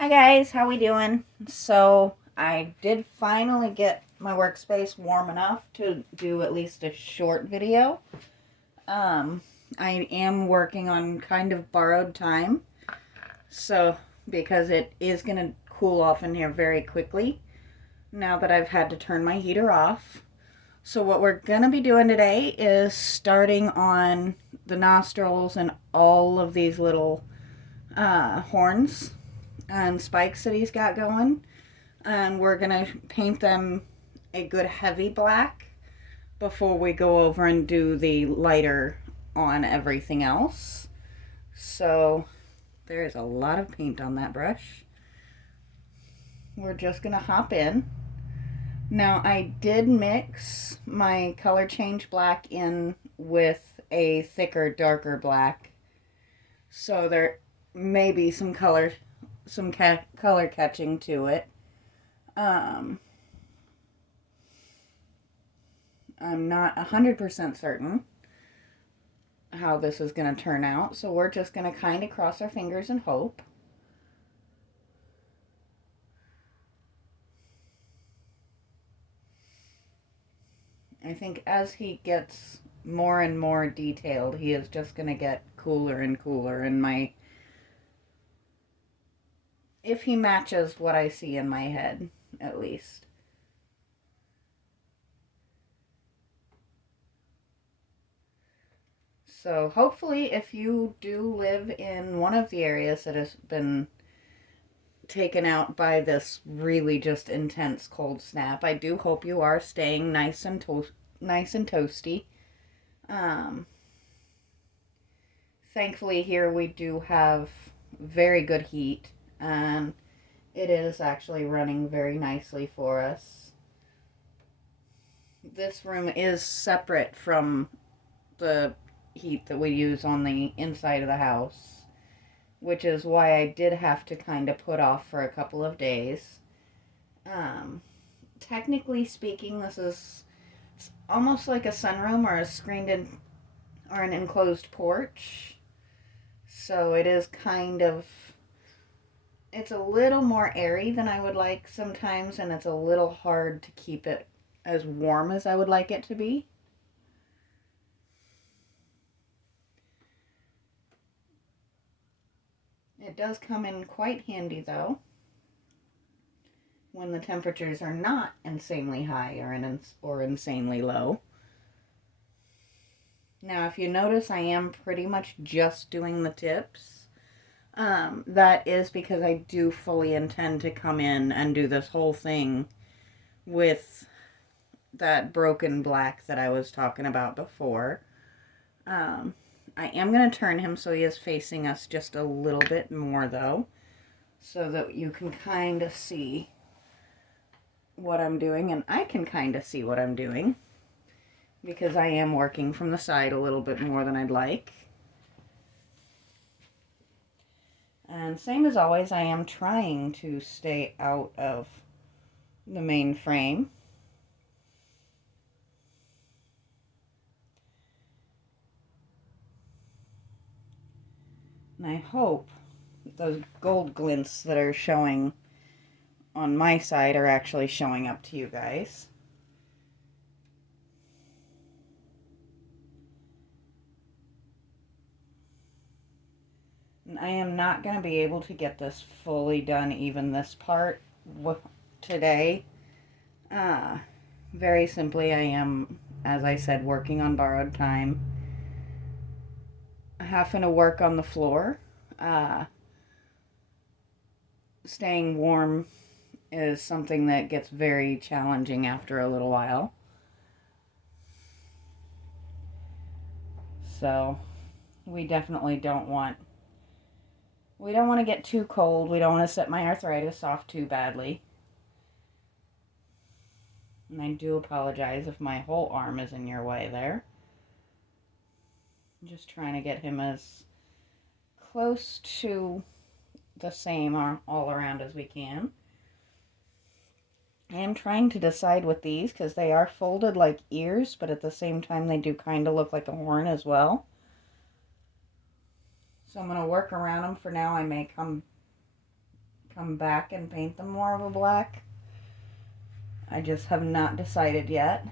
Hi guys, how we doing? So I did finally get my workspace warm enough to do at least a short video. Um, I am working on kind of borrowed time, so because it is gonna cool off in here very quickly now that I've had to turn my heater off. So what we're gonna be doing today is starting on the nostrils and all of these little horns and spikes that he's got going. And we're gonna paint them a good heavy black before we go over and do the lighter on everything else. So there's a lot of paint on that brush. We're just gonna hop in. Now I did mix my color change black in with a thicker, darker black, so there may be some color catching to it. Um, I'm not 100% certain how this is going to turn out, so we're just going to kind of cross our fingers and hope. I think as he gets more and more detailed, he is just going to get cooler and cooler, and if he matches what I see in my head, at least. So hopefully, if you do live in one of the areas that has been taken out by this really just intense cold snap, I do hope you are staying nice and toasty. Um, Thankfully, here we do have very good heat, and it is actually running very nicely for us. This room is separate from the heat that we use on the inside of the house, which is why I did have to kind of put off for a couple of days. Um, Technically speaking, this is almost like a sunroom or a screened in or an enclosed porch. So it is kind of, it's a little more airy than I would like sometimes, and it's a little hard to keep it as warm as I would like it to be. It does come in quite handy though when the temperatures are not insanely high or insanely low. Now, if you notice, I am pretty much just doing the tips. That is because I do fully intend to come in and do this whole thing with that broken black that I was talking about before. Um, I am going to turn him so he is facing us just a little bit more, though, so that you can kind of see what I'm doing, and I can kind of see what I'm doing, because I am working from the side a little bit more than I'd like. And same as always, I am trying to stay out of the main frame. And I hope those gold glints that are showing on my side are actually showing up to you guys. And I am not going to be able to get this fully done, even this part, today. Very simply, I am, as I said, working on borrowed time. Having to work on the floor. Staying warm is something that gets very challenging after a little while. So we definitely don't want to get too cold. We don't want to set my arthritis off too badly. And I do apologize if my whole arm is in your way there. I'm just trying to get him as close to the same all around as we can. I am trying to decide with these because they are folded like ears, but at the same time they do kind of look like a horn as well. So I'm going to work around them for now. I may come come back and paint them more of a black. I just have not decided yet.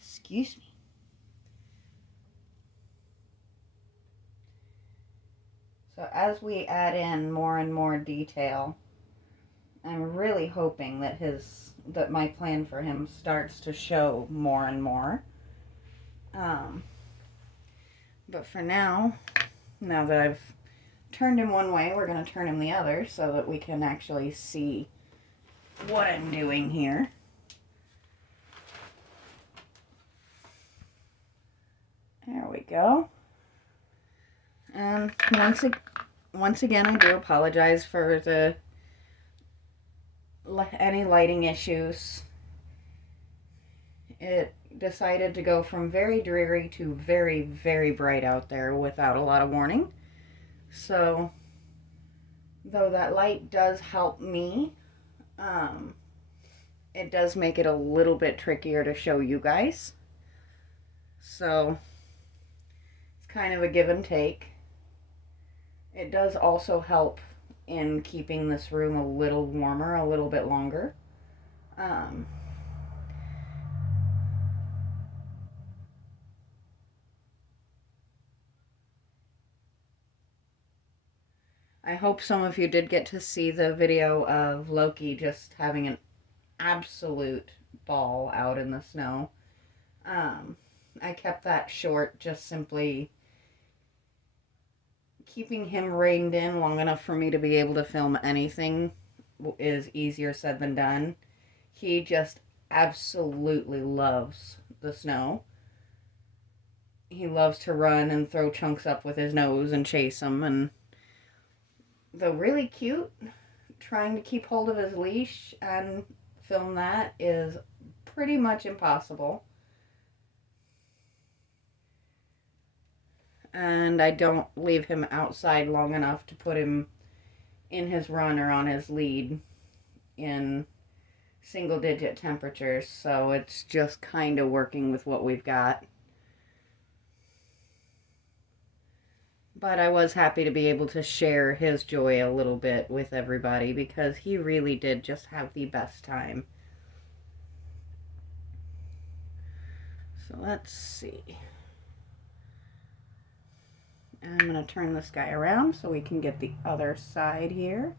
Excuse me. So as we add in more and more detail, I'm really hoping that my plan for him starts to show more and more. But for now that I've turned him one way, we're going to turn him the other so that we can actually see what I'm doing here. There we go. And once again, I do apologize for any lighting issues. It decided to go from very dreary to very, very bright out there without a lot of warning. So, though that light does help me, it does make it a little bit trickier to show you guys. So, it's kind of a give and take. It does also help in keeping this room a little warmer, a little bit longer. I hope some of you did get to see the video of Loki just having an absolute ball out in the snow. I kept that short, just simply keeping him reined in long enough for me to be able to film anything is easier said than done. He just absolutely loves the snow. He loves to run and throw chunks up with his nose and chase them, and though really cute, trying to keep hold of his leash and film that is pretty much impossible. And I don't leave him outside long enough to put him in his run or on his lead in single digit temperatures, so it's just kind of working with what we've got. But I was happy to be able to share his joy a little bit with everybody because he really did just have the best time. So let's see. I'm going to turn this guy around so we can get the other side here.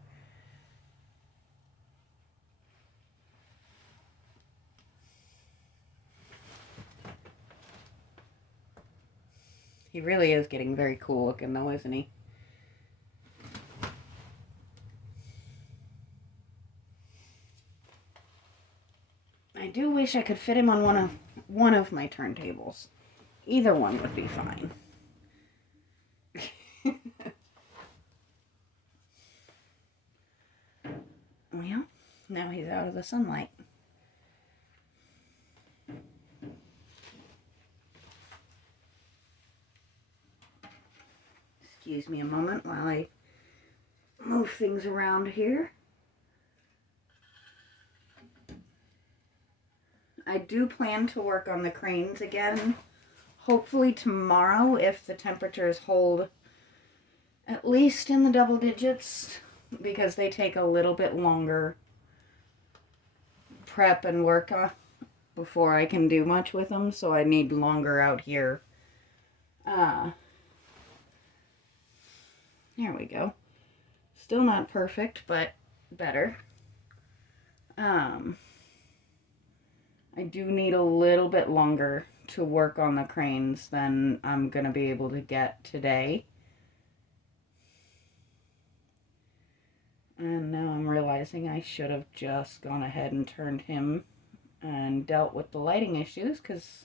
He really is getting very cool looking though, isn't he? I do wish I could fit him on one of my turntables. Either one would be fine. Well, now he's out of the sunlight. Excuse me a moment while I move things around here. I do plan to work on the cranes again, hopefully tomorrow if the temperatures hold at least in the double digits, because they take a little bit longer prep and work before I can do much with them, so I need longer out here. There we go. Still not perfect, but better. I do need a little bit longer to work on the cranes than I'm going to be able to get today. And now I'm realizing I should have just gone ahead and turned him and dealt with the lighting issues, because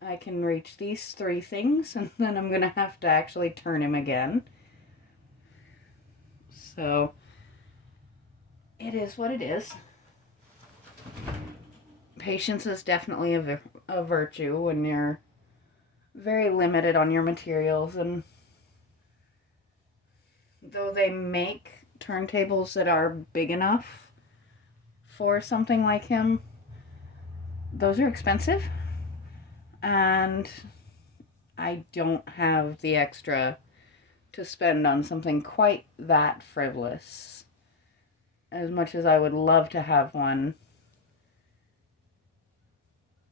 I can reach these three things and then I'm going to have to actually turn him again. So it is what it is. Patience is definitely a virtue when you're very limited on your materials, and though they make turntables that are big enough for something like him, those are expensive, and I don't have the extra to spend on something quite that frivolous. As much as I would love to have one,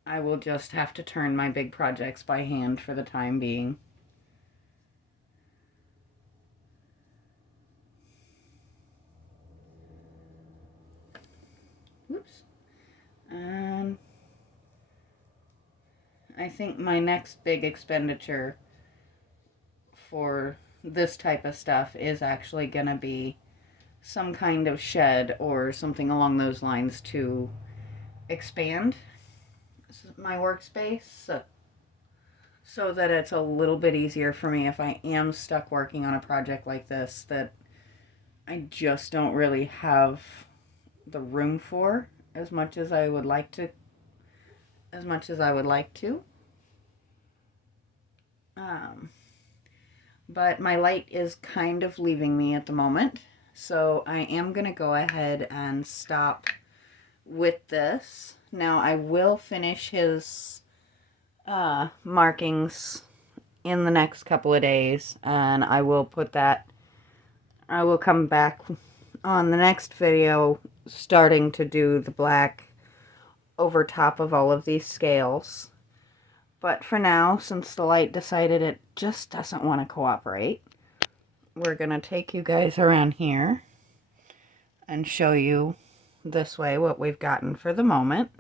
I will just have to turn my big projects by hand for the time being. Whoops. And I think my next big expenditure for this type of stuff is actually going to be some kind of shed or something along those lines to expand my workspace so that it's a little bit easier for me if I am stuck working on a project like this that I just don't really have the room for as much as I would like to. But my light is kind of leaving me at the moment, so I am going to go ahead and stop with this. Now I will finish his markings in the next couple of days, and I will come back on the next video starting to do the black over top of all of these scales. But for now, since the light decided it just doesn't want to cooperate, we're going to take you guys around here and show you this way what we've gotten for the moment.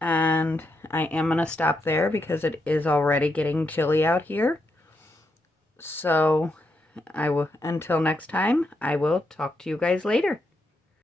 And I am going to stop there because it is already getting chilly out here. So until next time, I will talk to you guys later.